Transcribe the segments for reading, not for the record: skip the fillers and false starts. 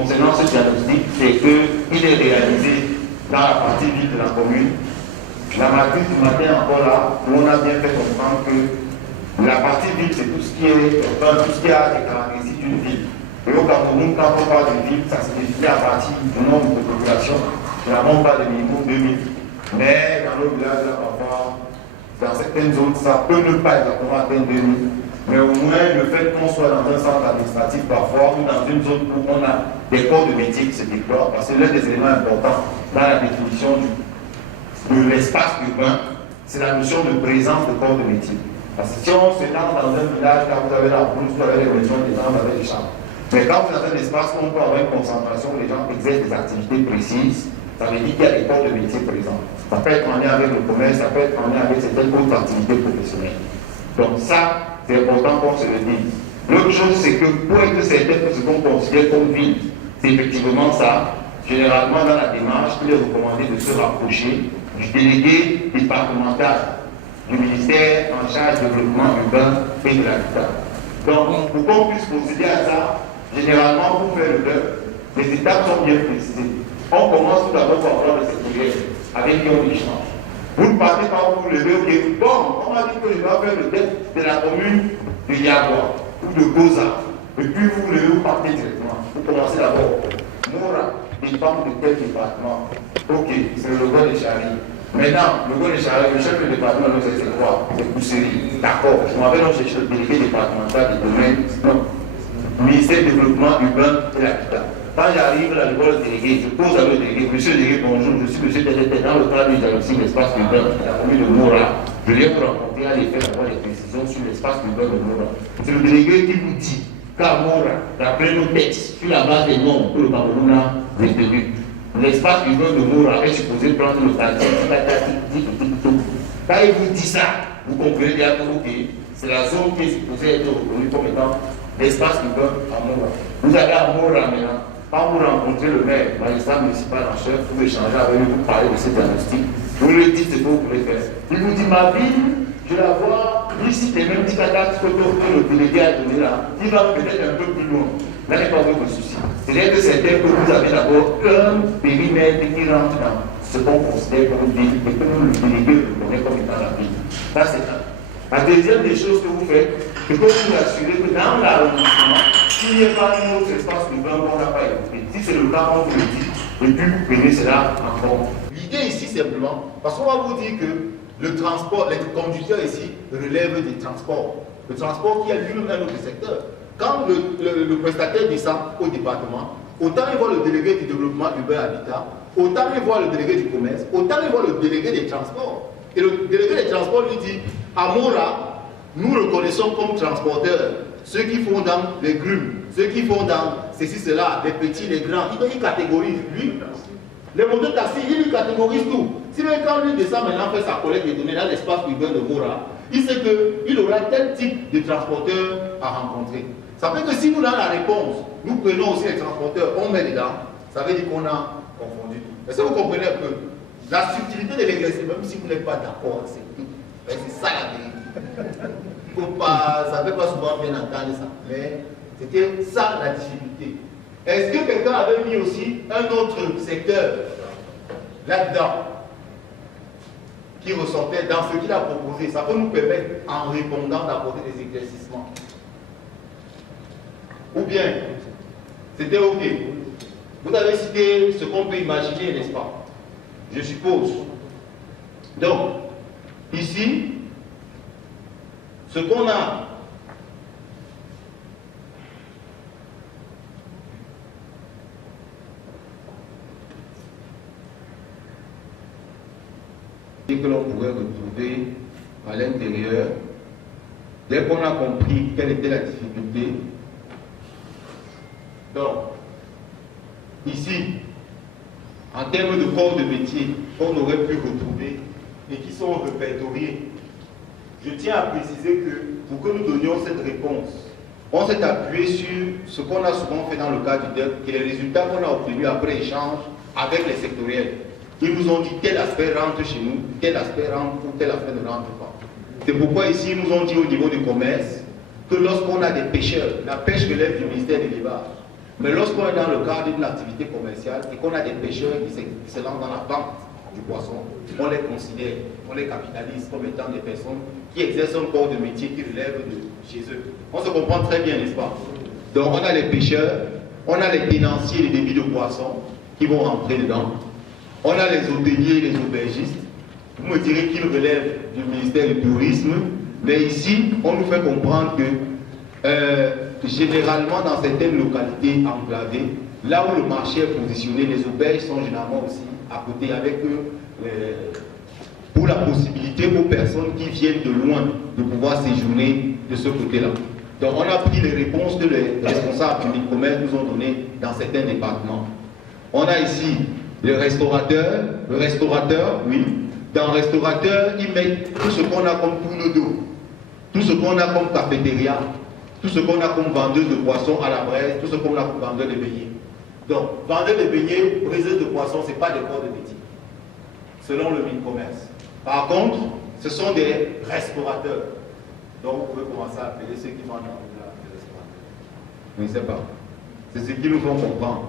concernant ce diagnostic, c'est qu'il est réalisé dans la partie ville de la commune. La matrice du matin encore là, où on a bien fait comprendre que la partie ville, c'est tout ce qui est, tout ce qui a des caractéristiques d'une ville. Et au Cameroun, quand on parle de ville, ça se définit à partir du nombre de population. Généralement, on parle de minimum 2000. Mais dans nos villages, là, parfois, dans certaines zones, ça peut ne pas exactement atteindre 2000. Mais au moins, le fait qu'on soit dans un centre administratif parfois, ou dans une zone où on a des corps de métier qui se déploient, parce que l'un des éléments importants dans la définition de l'espace urbain, c'est la notion de présence de corps de métier. Parce que si on se lance dans un village, quand vous avez la brousse, vous avez les maisons, des gens, vous avez les champs. Mais quand vous êtes dans un espace où on peut avoir une concentration où les gens exercent des activités précises, ça veut dire qu'il y a des corps de métier présents. Ça peut être en lien avec le commerce, ça peut être en lien avec certaines autres activités professionnelles. Donc ça, c'est important qu'on se le dise. L'autre chose, c'est que pour être certain que ce qu'on considère comme ville, c'est effectivement ça. Généralement, dans la démarche, il est recommandé de se rapprocher du délégué départemental du ministère en charge du développement urbain et de l'habitat. Donc, pour qu'on puisse procéder à ça, généralement, pour faire le bœuf, les étapes sont bien précisées. On commence tout d'abord par avoir le secrétaire avec qui on échange. Vous ne partez pas vous lever, ok, bon, on m'a dit que je dois faire le DEP de la commune de Yagua ou de Goza. Et puis vous levez, vous partez directement. Vous commencez d'abord. Moura dépend de quel département? Ok, c'est le logo des Charlie. Maintenant, le logo des Charlie, le chef du département, c'est quoi? C'est Pousserie. D'accord. Je m'appelle donc chercher le délégué départemental du domaine. Non. Ministère du développement urbain et l'habitat. Quand j'arrive là, je vois le délégué, je pose à le délégué, monsieur le délégué, bonjour, je suis monsieur Tétété, dans le cadre du diagnostic de l'espace urbain de la commune de Moura. Je viens vous rencontrer à l'effet d'avoir des précisions sur l'espace urbain de Moura. C'est le délégué qui vous dit qu'à Moura, d'après nos textes, sur la base des noms que le Cameroun a retenus, l'espace urbain de Moura est supposé prendre le quartier. Quand il vous dit ça, vous comprenez bien que c'est la zone qui est supposée être reconnue comme étant l'espace urbain à Moura. Vous avez à Moura maintenant. Quand vous rencontrez le maire, magistrat municipal en chef, vous échangez avec lui, vous parlez de ce diagnostic, vous lui dites ce que vous voulez faire. Il vous dit, ma ville, je la vois, ici, les mêmes petits patates que le délégué a donné là, il va peut-être un peu plus loin. Là n'est pas votre souci. C'est-à-dire que c'est que vous avez d'abord un périmètre qui rentre dans ce qu'on considère comme une ville et que nous, le délégué, le connaît comme étant la ville. Ça, c'est ça. La deuxième des choses que vous faites, c'est que vous vous assurez que dans l'arrondissement, s'il n'y a pas un autre espace urbain, on n'a pas écouté. Si c'est le cas, on vous le dit, et puis vous prenez cela en compte. L'idée ici, simplement, parce qu'on va vous dire que le transport, les conducteurs ici relèvent des transports. Le transport qui a lui-même un autre secteur. Quand le prestataire descend au département, autant il voit le délégué du développement urbain habitat, autant il voit le délégué du commerce, autant il voit le délégué des transports. Et le délégué des transports lui dit, à Moura, nous reconnaissons comme transporteurs ceux qui font dans les grumes, ceux qui font dans ceci, cela, les petits, les grands. Il catégorise, lui. Les moteurs taxis, il catégorise tout. Si même quand lui descend maintenant faire sa collecte des données dans l'espace urbain de Moura, il sait qu'il aura tel type de transporteur à rencontrer. Ça fait que si nous, dans la réponse, nous prenons aussi les transporteurs, on met dedans, ça veut dire qu'on a confondu tout. Est-ce que vous comprenez un peu? La subtilité de l'exercice, même si vous n'êtes pas d'accord, c'est ça la vérité. Ça ne fait pas souvent bien entendre ça, mais c'était ça la difficulté. Est-ce que quelqu'un avait mis aussi un autre secteur là-dedans qui ressortait dans ce qu'il a proposé? Ça peut nous permettre, en répondant, d'apporter des éclaircissements. Ou bien, c'était OK. Vous avez cité ce qu'on peut imaginer, n'est-ce pas? Je suppose. Donc, ici, ce qu'on a, que l'on pourrait retrouver à l'intérieur, dès qu'on a compris quelle était la difficulté. Donc, ici, en termes de corps de métier qu'on aurait pu retrouver et qui sont répertoriés, je tiens à préciser que pour que nous donnions cette réponse, on s'est appuyé sur ce qu'on a souvent fait dans le cadre du DEP et les résultats qu'on a obtenus après échange avec les sectoriels. Ils nous ont dit tel aspect rentre chez nous, tel aspect rentre ou tel aspect ne rentre pas. C'est pourquoi ici ils nous ont dit au niveau du commerce que lorsqu'on a des pêcheurs, la pêche relève du ministère de l'élevage. Mais lorsqu'on est dans le cadre d'une activité commerciale et qu'on a des pêcheurs qui se lancent dans la vente du poisson, on les considère, on les capitalise comme étant des personnes qui exercent un corps de métier qui relève de chez eux. On se comprend très bien, n'est-ce pas? Donc on a les pêcheurs, on a les tenanciers des débits de poissons qui vont rentrer dedans, on a les hôteliers et les aubergistes. Vous me direz qu'ils relèvent du ministère du Tourisme, mais ici, on nous fait comprendre que généralement dans certaines localités enclavées, là où le marché est positionné, les auberges sont généralement aussi à côté avec eux pour la possibilité aux personnes qui viennent de loin de pouvoir séjourner de ce côté-là. Donc on a pris les réponses que les responsables du commerce nous ont données dans certains départements. On a ici le restaurateur, oui. Dans le restaurateur, ils mettent tout ce qu'on a comme tourne d'eau, tout ce qu'on a comme cafétéria, tout ce qu'on a comme vendeuse de poissons à la braise, tout ce qu'on a comme vendeur de beignets. Donc, vendeur de beignets, briseuse de poissons, ce n'est pas des corps de métier, selon le Mincommerce. Par contre, ce sont des restaurateurs. Donc, vous pouvez commencer à appeler ceux qui vendent dans les restaurateurs. Je ne sais pas. C'est ce qu'ils nous font comprendre.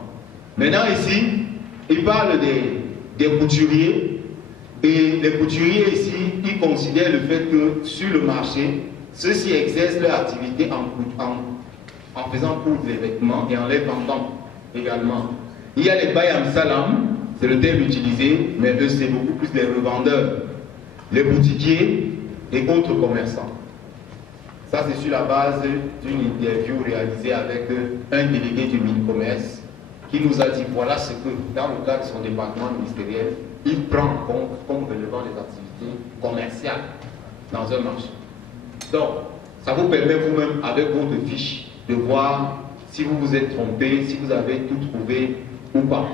Maintenant, ici, ils parlent des couturiers. Et les couturiers ici, ils considèrent le fait que sur le marché, ceux-ci exercent leur activité en faisant coudre les vêtements et en les vendant également. Il y a les bayam salam, c'est le terme utilisé, mais eux c'est beaucoup plus les revendeurs, les boutiquiers et autres commerçants. Ça c'est sur la base d'une interview réalisée avec un délégué du Mincommerce qui nous a dit voilà ce que dans le cadre de son département ministériel, il prend en compte comme relevant les activités commerciales dans un marché. Donc, ça vous permet vous-même, avec votre fiche, de voir si vous vous êtes trompé, si vous avez tout trouvé ou pas.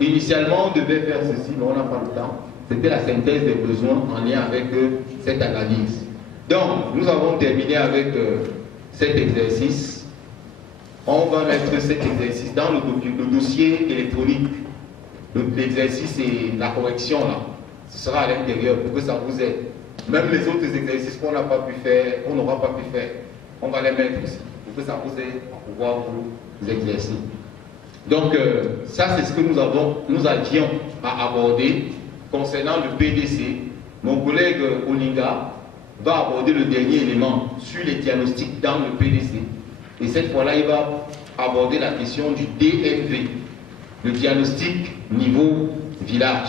Initialement, on devait faire ceci, mais on n'a pas le temps. C'était la synthèse des besoins en lien avec cette analyse. Donc, nous avons terminé avec cet exercice. On va mettre cet exercice dans le dossier électronique. L'exercice et la correction, là, ce sera à l'intérieur pour que ça vous aide. Même les autres exercices qu'on n'a pas pu faire, qu'on n'aura pas pu faire, on va les mettre aussi pour que ça vous aide à pouvoir vous exercer. Donc, ça, c'est ce que nous avions à aborder concernant le PDC. Mon collègue Olinga va aborder le dernier élément sur les diagnostics dans le PDC. Et cette fois-là, il va aborder la question du DMV. Le diagnostic niveau village.